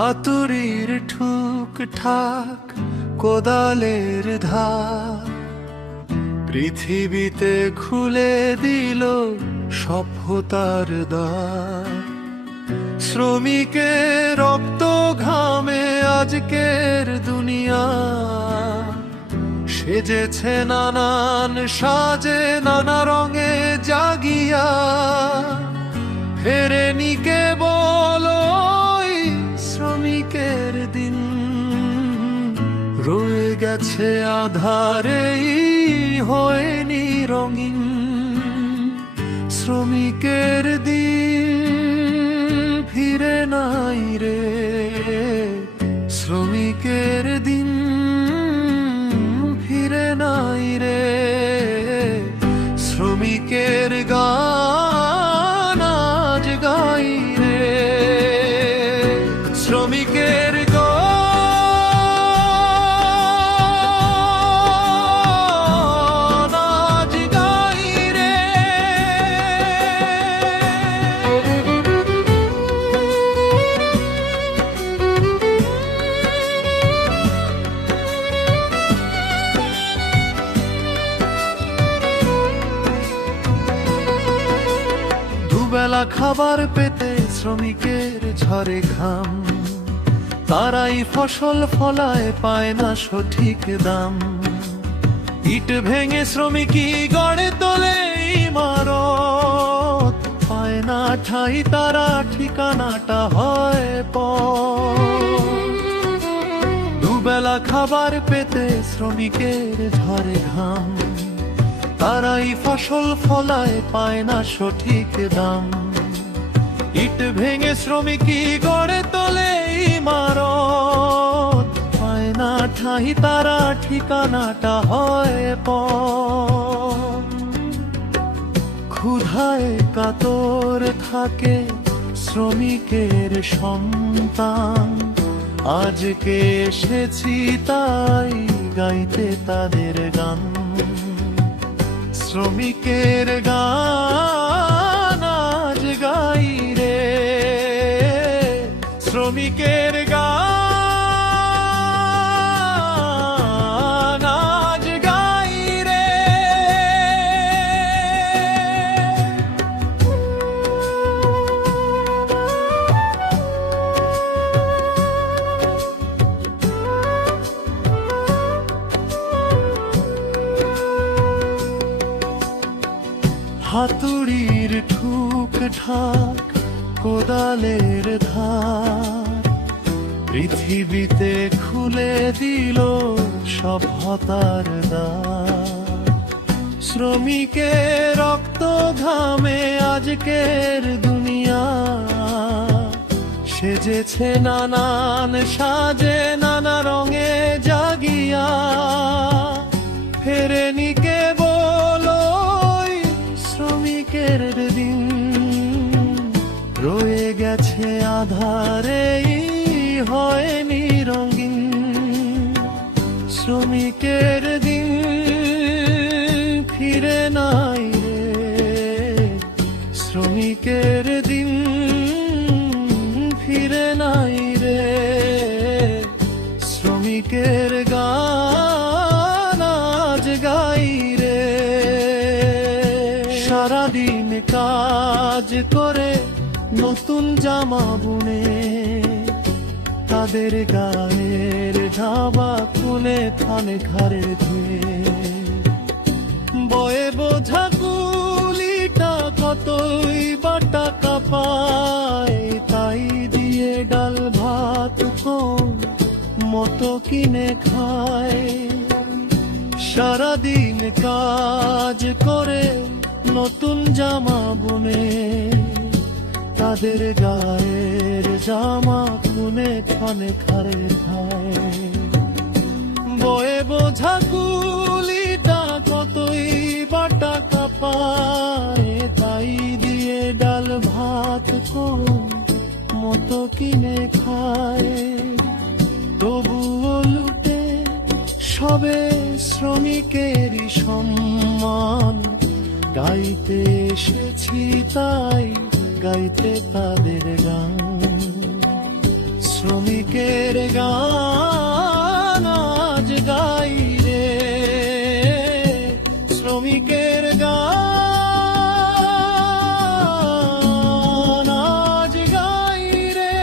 হাতুড়ির ঠুক ঠাক কোদালের ধার পৃথিবীতে খুলে দিল সভ্যতার দ্বার। শ্রমিকের রক্ত ঘামে আজকের দুনিয়া সেজেছে নানান সাজে নানা রঙে জাগিয়া। ফেরেনি কেবল ওই শ্রমিকের দিন, রয়ে গেছে আধারেই হয়নি রঙিন। শ্রমিকের দিন ফিরে নাই রে, শ্রমিকের দিন ফিরে নাই রে। শ্রমিকের গান আজ গাই রে, শ্রমিকের গান আজ গাই রে। দুবেলা খাবার পেতে শ্রমিকের ঝরে ঘাম, তারাই ফসল ফলায় পায় না সঠিক দাম। ইট ভেঙে শ্রমিকই গড়ে তোলে ইমারত, পায় না ঠাই তারা ঠিকানাটা হয় পথ। দুবেলা খাবার পেতে শ্রমিকের ঝরে ঘাম, তারাই ফসল ফলায় পায় না সঠিক দাম। ইট ভেঙে শ্রমিকই গড়ে তোলে ইমারত, পায় না ঠাই তারা ঠিকানাটা হয় পথ। ক্ষুধায় কাতর থাকে শ্রমিকের সন্তান, আজকে এসেছি তাই গাইতে তাদের গান। শ্রমিকের গান আজ গাই রে, শ্রমিকের গান আজ গাই রে। হাতুড়ির ঠুক ঠাক কোদালের ধার পৃথিবীতে খুলে দিল সভ্যতার দ্বার। শ্রমিকের রক্ত ঘামে আজকের দুনিয়া সেজেছে নানান সাজে নানা রঙে জাগিয়া। ফেরেনি কেবল ওই শ্রমিকের দিন, রয়ে গেছে আধারেই হয়নি রঙিন। শ্রমিকের দিন ফিরে নাই রে, শ্রমিকের দিন ফিরে নাই রে। শ্রমিকের গান আজ গাই রে। সারাদিন কাজ করে নতুন জামা বুনে, তাদের গায়ের ধাবা খুলে থানে ঘরে ধুয়ে। বয়ে বোঝা কুলিটা কতই বা টাকা পায়, তাই দিয়ে ডাল ভাত কম মতো কিনে খায়। সারাদিন কাজ করে নতুন জামা বুনে, তাদের গায়ের জামা খুনে খানে খারে খায়। বয়ে বোঝা কুলিটা কতই বা টাকা পায়, তাই দিয়ে ডাল ভাত কম মতো কিনে খায়। তবুও লুটে সবে শ্রমিকেরই সম্মান, গাইতে এসেছি তাই গাইতে তাদের গান। শ্রমিকের গান আজ গাই রে, শ্রমিকের গান আজ গাই রে।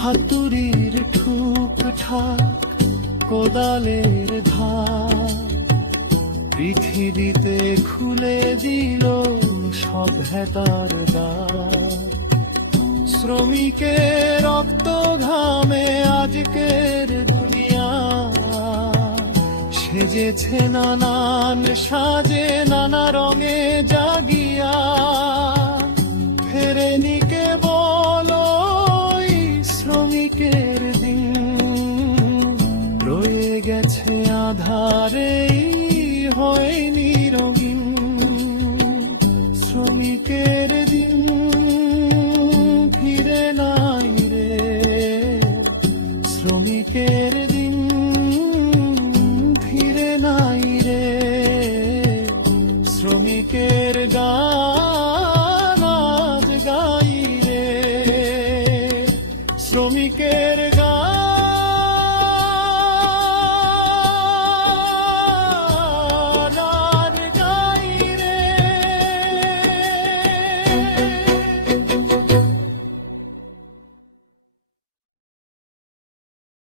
হাতুড়ির ঠুক ঠাক কোদালের ধার পৃথিবীতে খুলে দিল সব ভেতার দ্বার। শ্রমিকের রক্ত ঘামে আজকের দুনিয়া, সেজেছে নানান সাজে নানা রঙে জাগিয়া। ফেরেনি কেবল ওই শ্রমিকের দিন, রয়ে গেছে আধারেই হয়নি রঙিন। শ্রমিকের দিন ফিরে নাই রে, শ্রমিকের